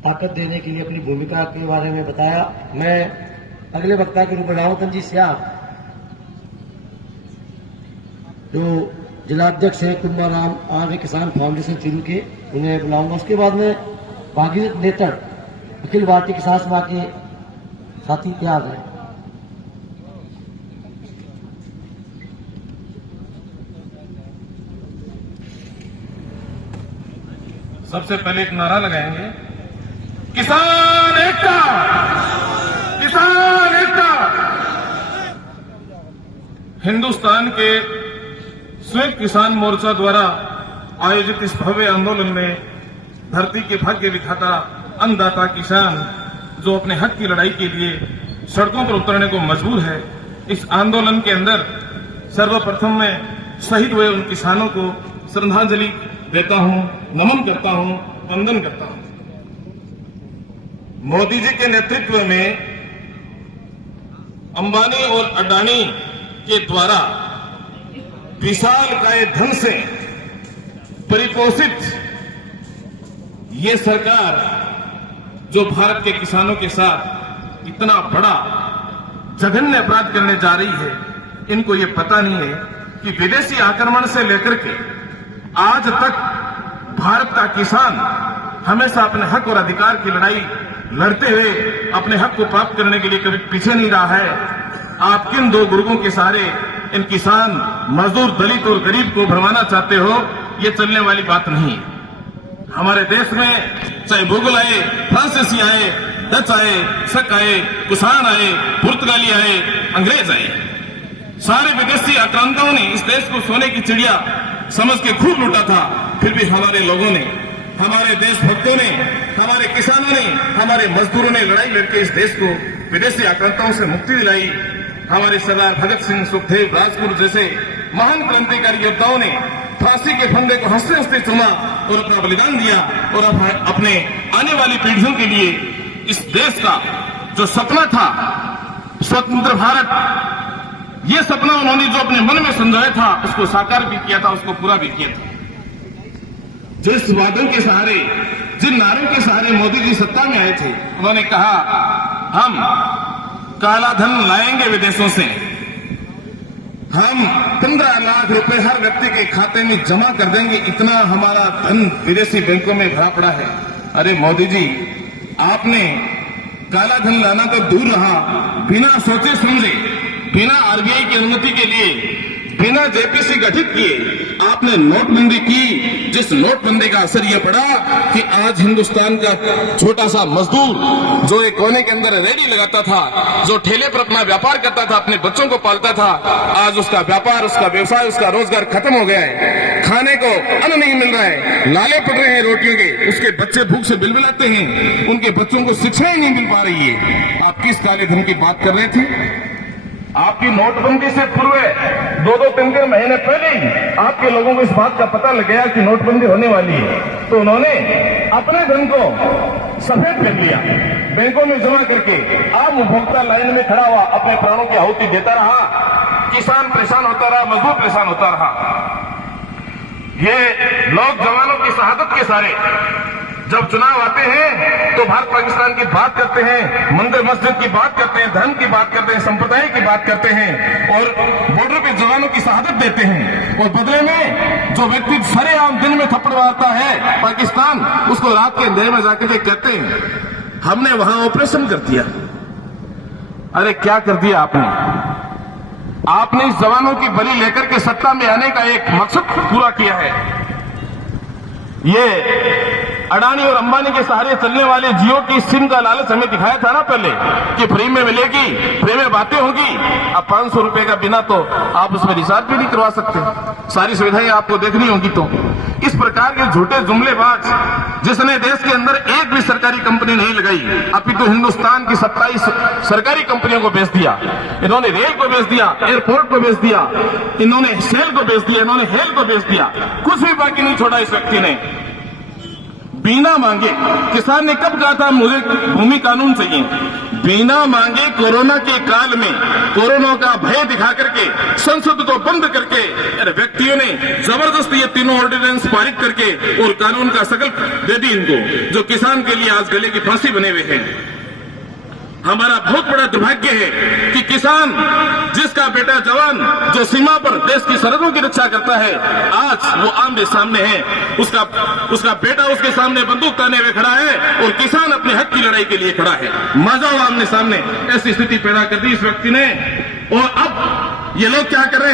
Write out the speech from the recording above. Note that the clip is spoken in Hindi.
ताकत देने के लिए अपनी भूमिका के बारे में बताया। मैं अगले वक्ता के रूप में रावतन जी स्याह, जो जिलाध्यक्ष है कुंभाराम आर्य किसान फाउंडेशन चीरू के, उन्हें बुलाऊंगा। उसके बाद में भागीरथ नेतड़ अखिल भारतीय किसान सभा के साथी तैयार हैं। सबसे पहले एक नारा लगाएंगे, किसान एकता, किसान एकता। हिंदुस्तान के संयुक्त किसान मोर्चा द्वारा आयोजित इस भव्य आंदोलन में धरती के भाग्य विधाता अन्नदाता किसान जो अपने हक की लड़ाई के लिए सड़कों पर उतरने को मजबूर है, इस आंदोलन के अंदर सर्वप्रथम मैं शहीद हुए उन किसानों को श्रद्धांजलि देता हूं, नमन करता हूं, वंदन करता हूं। मोदी जी के नेतृत्व में अंबानी और अडानी के द्वारा विशालकाय धन से परिपोषित ये सरकार जो भारत के किसानों के साथ इतना बड़ा जघन्य अपराध करने जा रही है, इनको ये पता नहीं है कि विदेशी आक्रमण से लेकर के आज तक भारत का किसान हमेशा अपने हक और अधिकार की लड़ाई लड़ते हुए अपने हक को प्राप्त करने के लिए कभी पीछे नहीं रहा है। आप किन दो गुर्गों के सहारे इन किसान, मजदूर, दलित और गरीब को भरमाना चाहते हो, ये चलने वाली बात नहीं है। हमारे देश में चाहे मुगल आए, फ्रांसीसी आए, डच आए, शक आए, कुषाण आए, पुर्तगाली आए, अंग्रेज आए, सारे विदेशी आक्रांताओं ने इस देश को सोने की चिड़िया समझ के खूब लूटा था। फिर भी हमारे लोगों ने, हमारे देशभक्तों ने, हमारे किसानों ने, हमारे मजदूरों ने लड़ाई लड़के इस देश को विदेशी आक्रांताओं से मुक्ति दिलाई। हमारे सरदार भगत सिंह, सुखदेव, राजगुरु जैसे महान क्रांतिकारी योद्धाओं ने फांसी के फंदे को हंसते हंसते चुमा और अपना बलिदान दिया और अपने आने वाली पीढ़ियों के लिए इस देश का जो सपना था स्वतंत्र भारत, ये सपना उन्होंने जो अपने मन में संजोया था उसको साकार भी किया था, उसको पूरा भी किया था। जिस वादों के सहारे, जिन नारों के सहारे मोदी जी सत्ता में आए थे, उन्होंने कहा हम काला धन लाएंगे विदेशों से, हम 15 लाख रुपए हर व्यक्ति के खाते में जमा कर देंगे, इतना हमारा धन विदेशी बैंकों में भरा पड़ा है। अरे मोदी जी, आपने काला धन लाना तो दूर रहा, बिना सोचे समझे, बिना आरबीआई की अनुमति के लिए, बिना जेपीसी गठित किए आपने नोटबंदी की, जिस नोटबंदी का असर यह पड़ा कि आज हिंदुस्तान का छोटा सा मजदूर जो एक कोने के अंदर रेडी लगाता था, जो ठेले पर अपना व्यापार करता था, अपने बच्चों को पालता था, आज उसका व्यापार, उसका व्यवसाय, उसका रोजगार खत्म हो गया है। खाने को अन्न नहीं मिल रहा है, लाले पड़ रहे हैं रोटियों के, उसके बच्चे भूख से बिलबिलाते हैं, उनके बच्चों को शिक्षा ही नहीं मिल पा रही है। आप किस काले धन की बात कर रहे थे? आपकी नोटबंदी से पूर्व 2-2, 3-3 महीने पहले ही आपके लोगों को इस बात का पता लग गया कि नोटबंदी होने वाली है, तो उन्होंने अपने धन को सफेद कर लिया, बैंकों में जमा करके आम उपभोक्ता लाइन में खड़ा हुआ अपने प्राणों की आहुति देता रहा, किसान परेशान होता रहा, मजदूर परेशान होता रहा। ये लोग जवानों की शहादत के सहारे जब चुनाव आते हैं तो भारत पाकिस्तान की बात करते हैं, मंदिर मस्जिद की बात करते हैं, धर्म की बात करते हैं, संप्रदाय की बात करते हैं और बॉर्डर पे जवानों की शहादत देते हैं, और बदले में जो व्यक्ति सरेआम दिन में थप्पड़ मारता है पाकिस्तान, उसको रात के अंधेरे में जाकर के कहते हैं हमने वहां ऑपरेशन कर दिया। अरे क्या कर दिया आपने? आपने इस जवानों की बलि लेकर के सत्ता में आने का एक मकसद पूरा किया है। ये अडानी और अंबानी के सहारे चलने वाले जियो की सिम का लालच हमें दिखाया था ना पहले कि फ्री में मिलेगी, फ्री में बातें होगी। अब 500 रुपए का बिना तो आप उसमें रिचार्ज भी नहीं करवा सकते, सारी सुविधाएं आपको देखनी होगी। तो इस प्रकार के झूठे जुमलेबाज जिसने देश के अंदर एक भी सरकारी कंपनी नहीं लगाई, अपितु हिंदुस्तान की 27 सरकारी कंपनियों को बेच दिया, इन्होंने रेल को बेच दिया, एयरपोर्ट को बेच दिया, इन्होंने सेल को बेच दिया, इन्होंने हेल को बेच दिया, कुछ भी बाकी नहीं छोड़ा इस व्यक्ति ने। बिना मांगे, किसान ने कब कहा था मुझे भूमि कानून चाहिए? बिना मांगे कोरोना के काल में कोरोना का भय दिखा करके संसद को बंद करके व्यक्तियों ने जबरदस्ती ये तीनों ऑर्डिनेंस पारित करके और कानून का सकल दे दी इनको, जो किसान के लिए आज गले की फांसी बने हुए हैं। हमारा बहुत बड़ा दुर्भाग्य है कि किसान, जिसका बेटा जवान जो सीमा पर देश की सरहदों की रक्षा करता है, आज वो आमने सामने है, उसका बेटा उसके सामने बंदूक ताने हुए खड़ा है और किसान अपने हक की लड़ाई के लिए खड़ा है। मजा आमने सामने, ऐसी स्थिति पैदा कर दी इस व्यक्ति ने। और अब ये लोग क्या कर रहे हैं?